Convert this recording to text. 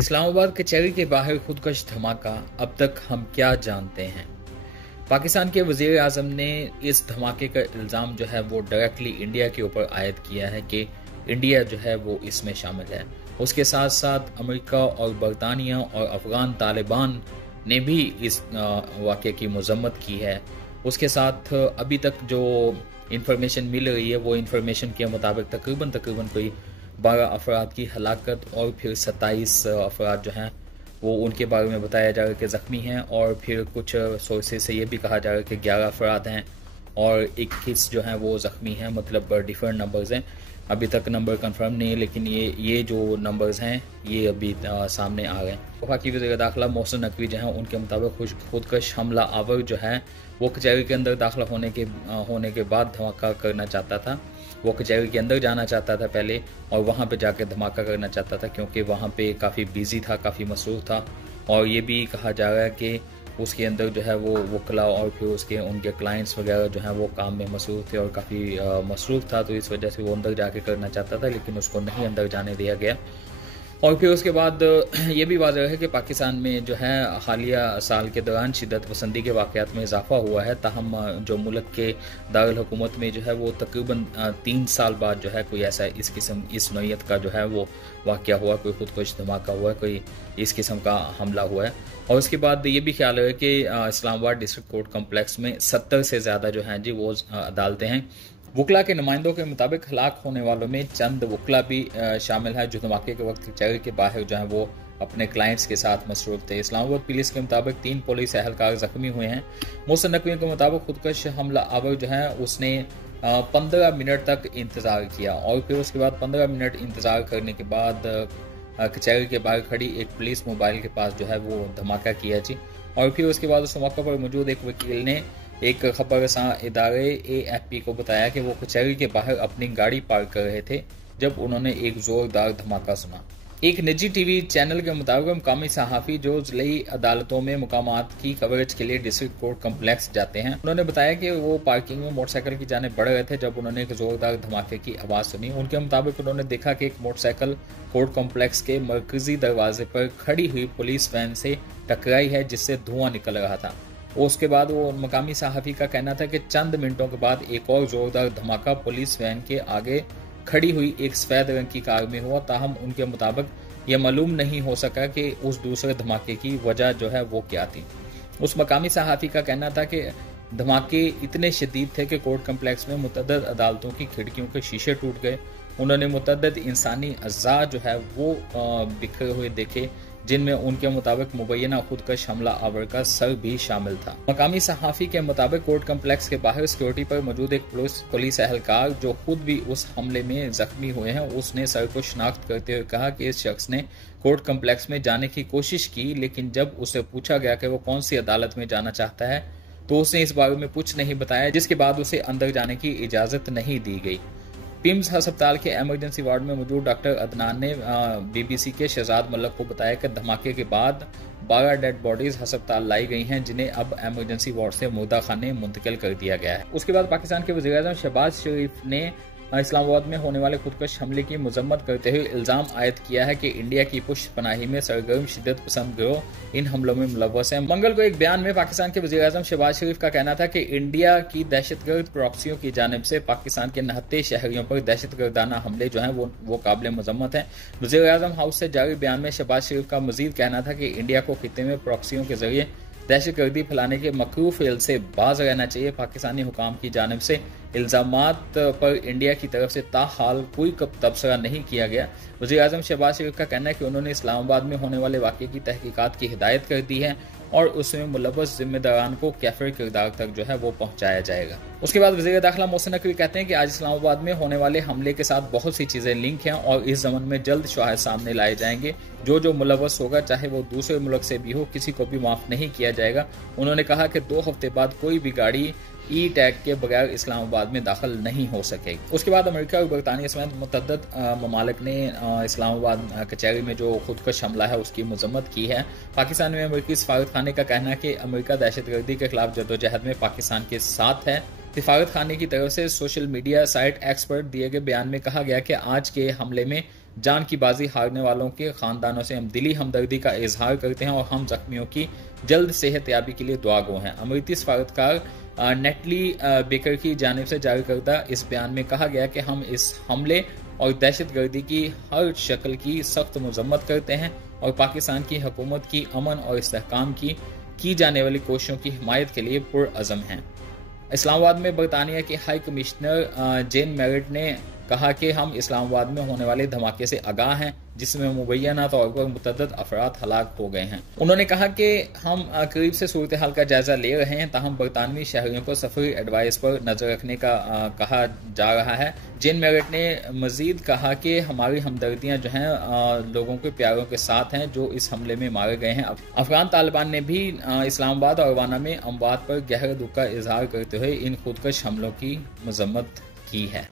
इस्लामाबाद कचहरी के बाहर खुदकश धमाका, अब तक हम क्या जानते हैं। पाकिस्तान के वजीर आजम ने इस धमाके का इल्ज़ाम जो है वो डायरेक्टली इंडिया के ऊपर आयद किया है कि इंडिया जो है वो इसमें शामिल है। उसके साथ साथ अमेरिका और बरतानिया और अफगान तालिबान ने भी इस वाक़े की मजम्मत की है। उसके साथ अभी तक जो इंफॉर्मेशन मिल रही है वो इंफॉर्मेशन के मुताबिक तकरीबन कोई 12 अफराद की हलाकत और फिर 27 अफराद जो हैं वो उनके बारे में बताया जा रहा है कि ज़ख्मी हैं, और फिर कुछ सोर्सेज से ये भी कहा जा रहा है कि 11 अफराद हैं और 21 जो हैं वो ज़ख्मी हैं। मतलब डिफरेंट नंबर्स हैं, अभी तक नंबर कंफर्म नहीं है, लेकिन ये जो नंबर्स हैं ये अभी सामने आ गए हैं। वफाकी वज़ीर दाखिला मोहसिन नकवी जो हैं उनके मुताबिक खुदकश हमला आवर जो है वो कचहरी के अंदर दाखिला होने के बाद धमाका करना चाहता था। वो कचहरी के अंदर जाना चाहता था पहले और वहाँ पे जाके धमाका करना चाहता था, क्योंकि वहाँ पे काफ़ी बिजी था, काफ़ी मसरूफ़ था। और ये भी कहा जा रहा है कि उसके अंदर जो है वो वकला और फिर उनके क्लाइंट्स वगैरह जो हैं वो काम में मसरूफ़ थे और काफ़ी मसरूफ़ था, तो इस वजह से वो अंदर जाके करना चाहता था, लेकिन उसको नहीं अंदर जाने दिया गया। और फिर उसके बाद ये भी वाज़ह है कि पाकिस्तान में जो है हालिया साल के दौरान शिद्दत पसंदी के वाक़यात में इजाफा हुआ है। ताहम जो मुल्क के दारुल हुकूमत में जो है वो तकरीबन 3 साल बाद जो है कोई ऐसा इस नौइयत का जो है वो वाक़या हुआ, कोई खुदकुश धमाका हुआ, कोई इस किस्म का हमला हुआ है। और उसके बाद ये भी ख्याल है कि इस्लामाबाद डिस्ट्रिक्ट कोर्ट कम्प्लेक्स में 70 से ज़्यादा जो हैं जी वो अदालतें हैं। वकला के नुमाइंदों के मुताबिक हलाक होने वालों में चंद वकला भी शामिल है जो धमाके के वक्त कचहरी के बाहर जो है वो अपने क्लाइंट्स के साथ मसरूफ थे। इस्लामाबाद पुलिस के मुताबिक 3 पुलिस एहलकार जख्मी हुए हैं। मोहसिन नकवी के मुताबिक खुदकश हमला आवर जो है उसने 15 मिनट तक इंतज़ार किया और फिर उसके बाद 15 मिनट इंतज़ार करने के बाद कचहरी के बाहर खड़ी एक पुलिस मोबाइल के पास जो है वो धमाका किया जी। और फिर उसके बाद उस मौके पर मौजूद एक वकील ने एक खबरसां इदारे AFP को बताया कि वो कचहरी के बाहर अपनी गाड़ी पार्क कर रहे थे जब उन्होंने एक जोरदार धमाका सुना। एक निजी टीवी चैनल के मुताबिक मुकामी सहाफ़ी जो ज़िली अदालतों में मुकामात की कवरेज के लिए डिस्ट्रिक्ट कोर्ट कम्प्लेक्स जाते हैं, उन्होंने बताया कि वो पार्किंग में मोटरसाइकिल की जाने बढ़ रहे थे जब उन्होंने एक जोरदार धमाके की आवाज़ सुनी। उनके मुताबिक उन्होंने देखा कि एक मोटरसाइकिल कोर्ट कम्प्लेक्स के मरकजी दरवाजे पर खड़ी हुई पुलिस वैन से टकराई है जिससे धुआं निकल रहा था। उसके बाद वो मकामी सहाफ़ी का कहना था कि चंद मिनटों के बाद एक और जोरदार धमाका पुलिस वैन के आगे खड़ी हुई एक सफेद रंग की कार में हुआ। ताहम उनके मुताबिक यह मालूम नहीं हो सका कि उस दूसरे धमाके की वजह जो है वो क्या थी। उस मकामी सहाफ़ी का कहना था कि धमाके इतने शदीद थे कि कोर्ट कम्प्लेक्स में मुतअद्दिद अदालतों की खिड़कियों के शीशे टूट गए। उन्होंने मुतअद्दिद इंसानी अज़्ज़ा जो है वो बिखरे हुए देखे, जिनमें उनके मुताबिक मुबैना खुदकश हमला आवर का सर भी शामिल था। मकामी सहाफ़ी के मुताबिक कोर्ट कम्प्लेक्स के बाहर सिक्योरिटी पर मौजूद एक पुलिस एहलकार जो खुद भी उस हमले में जख्मी हुए हैं, उसने सर को शनाख्त करते हुए कहा कि इस शख्स ने कोर्ट कम्प्लेक्स में जाने की कोशिश की, लेकिन जब उसे पूछा गया कि वो कौन सी अदालत में जाना चाहता है तो उसने इस बारे में कुछ नहीं बताया, जिसके बाद उसे अंदर जाने की इजाज़त नहीं दी गई। पिम्स अस्पताल के एमरजेंसी वार्ड में मौजूद डॉक्टर अदनान ने BBC के शहजाद मल्लक को बताया कि धमाके के बाद 12 डेड बॉडीज अस्पताल लाई गई हैं, जिन्हें अब एमरजेंसी वार्ड से मुर्दा खाने मुंतकिल कर दिया गया है। उसके बाद पाकिस्तान के वज़ीर आज़म शहबाज शरीफ ने इस्लामाबाद में होने वाले खुदकश हमले की मजम्मत करते हुए इल्ज़ाम आयद किया है कि इंडिया की पुष्ट पनाही में सरगर्म शिद्दत पसंद गिरोह इन हमलों में मुलव्वस है। मंगल को एक बयान में पाकिस्तान के वज़ीर आज़म शहबाज शरीफ का कहना था कि इंडिया की दहशतगर्द प्रॉक्सियों की जानिब से पाकिस्तान के 69 शहरियों पर दहशतगर्दाना हमले जो हैं वो काबिल मजम्मत हैं। वज़ीर आज़म हाउस से जारी बयान में शहबाज शरीफ का मजीद कहना था कि इंडिया को खित्ते में प्रॉक्सियों के जरिए दहशतगर्दी फैलाने के मकरूह फेल से बाज रहना चाहिए। पाकिस्तानी हुकाम की जानिब से इल्ज़ामात पर इंडिया की तरफ से ताहाल कोई तबसरा नहीं किया गया। वज़ीर आज़म शहबाज शरीफ का कहना है कि उन्होंने इस्लामाबाद में होने वाले वाक़े की तहकीकात की हिदायत कर दी है और उसमें मुलव्वस जिम्मेदारान को कैफिर किरदार तक जो है वो पहुंचाया जाएगा। उसके बाद वज़ीर दाखिला मोहसिन नकवी कहते हैं कि आज इस्लामाबाद में होने वाले हमले के साथ बहुत सी चीज़ें लिंक हैं और इस ज़मन में जल्द शवाहिद सामने लाए जाएंगे। जो मुलव्वस होगा, चाहे वो दूसरे मुल्क से भी हो, किसी को भी माफ़ नहीं किया जाएगा। उन्होंने कहा कि 2 हफ्ते बाद कोई भी गाड़ी टैग के बगैर इस्लामाबाद में दाखिल नहीं हो सकेगी। उसके बाद अमेरिका और बरतानिया समेत मुतअद्दिद ममालिक ने इस्लामाबाद कचहरी में जो खुदकश हमला है उसकी मजम्मत की है। पाकिस्तान में अमेरिकी सफारत खाने का कहना है कि अमेरिका दहशतगर्दी के खिलाफ जद्दोजहद में पाकिस्तान के साथ है। सफारत खाने की तरफ से सोशल मीडिया साइट एक्स पर दिए गए बयान में कहा गया कि आज के हमले में जान की बाजी हारने वालों के खानदानों से हम दिली हमदर्दी का इजहार करते हैं और हम जख्मियों की जल्द सेहतयाबी के लिए दुआगो हैं। अमरीकी सफारतकार नेटली बेकर की जानिब से जारी करदा इस बयान में कहा गया कि हम इस हमले और दहशतगर्दी की हर शक्ल की सख्त मजम्मत करते हैं और पाकिस्तान की हुकूमत की अमन और इस्तेहकाम की जाने वाली कोशिशों की हिमायत के लिए पुरअज़म हैं। इस्लामाबाद में बरतानिया के हाई कमिश्नर जेन मैरिट ने कहा कि हम इस्लामाबाद में होने वाले धमाके से आगाह हैं जिसमें मुबैना तौर पर मुतअद्दिद अफराद हलाक हो गए हैं। उन्होंने कहा कि हम करीब से सूरत हाल का जायजा ले रहे हैं, ताहम बरतानवी शहरियों को सफरी एडवाइस पर नजर रखने का कहा जा रहा है। जेन मैरिट ने मजीद कहा कि हमारी हमदर्दियां जो हैं लोगों के प्यारों के साथ हैं जो इस हमले में मारे गए हैं। अफगान तालिबान ने भी इस्लामाबाद और वाना में अमवात पर गहरा दुख का इजहार करते हुए इन खुदकश हमलों की मजम्मत की है।